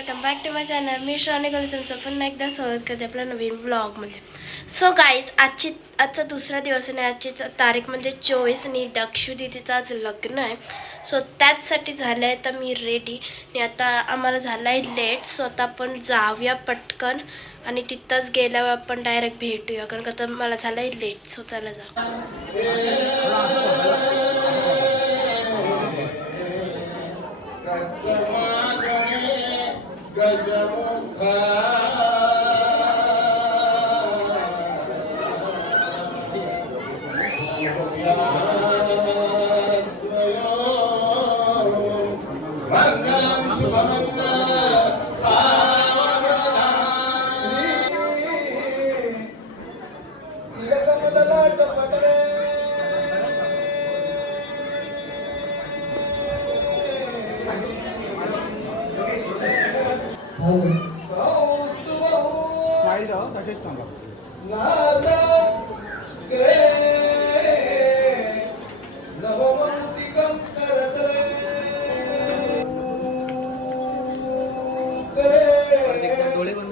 Welcome back to my channel. मी Shravani college तुमचं पुन्हा एकदा स्वागत करते आपल्या नवीन ब्लॉगमध्ये. सो गाईज, आजचा दुसरा दिवस आहे आणि आजची तारीख म्हणजे 24 आणि दक्षू दीदीचं आज लग्न आहे. सो त्याचसाठी झालं आहे तर मी रेडी आणि आता आम्हाला झालं आहे लेट. सो आता आपण जाऊया पटकन आणि तिथंच गेल्यावर आपण डायरेक्ट भेटूया, कारण का तर मला झालं आहे लेट. सो चला जा. तसेच सांगा. डोळे बंद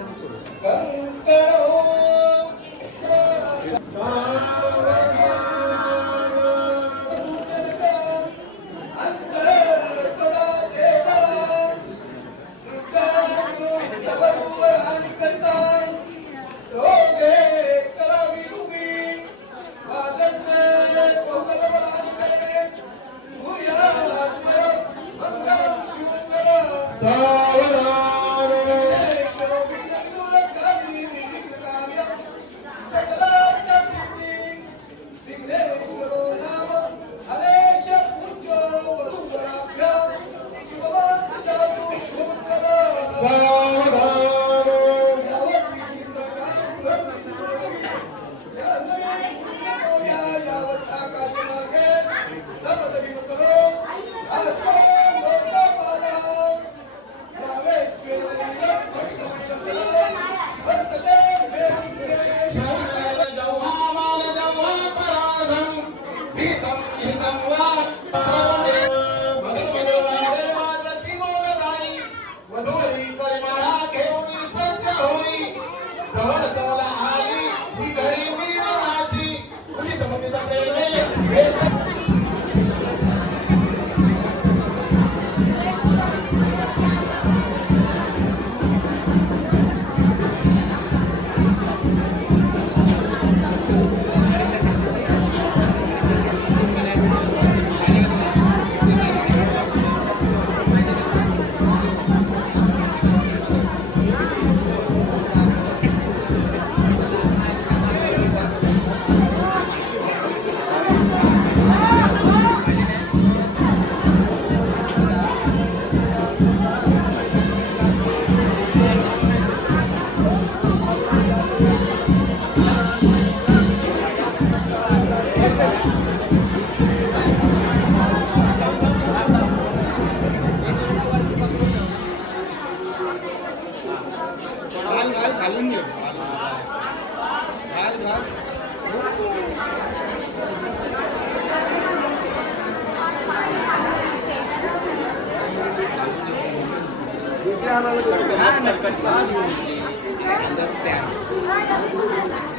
understand.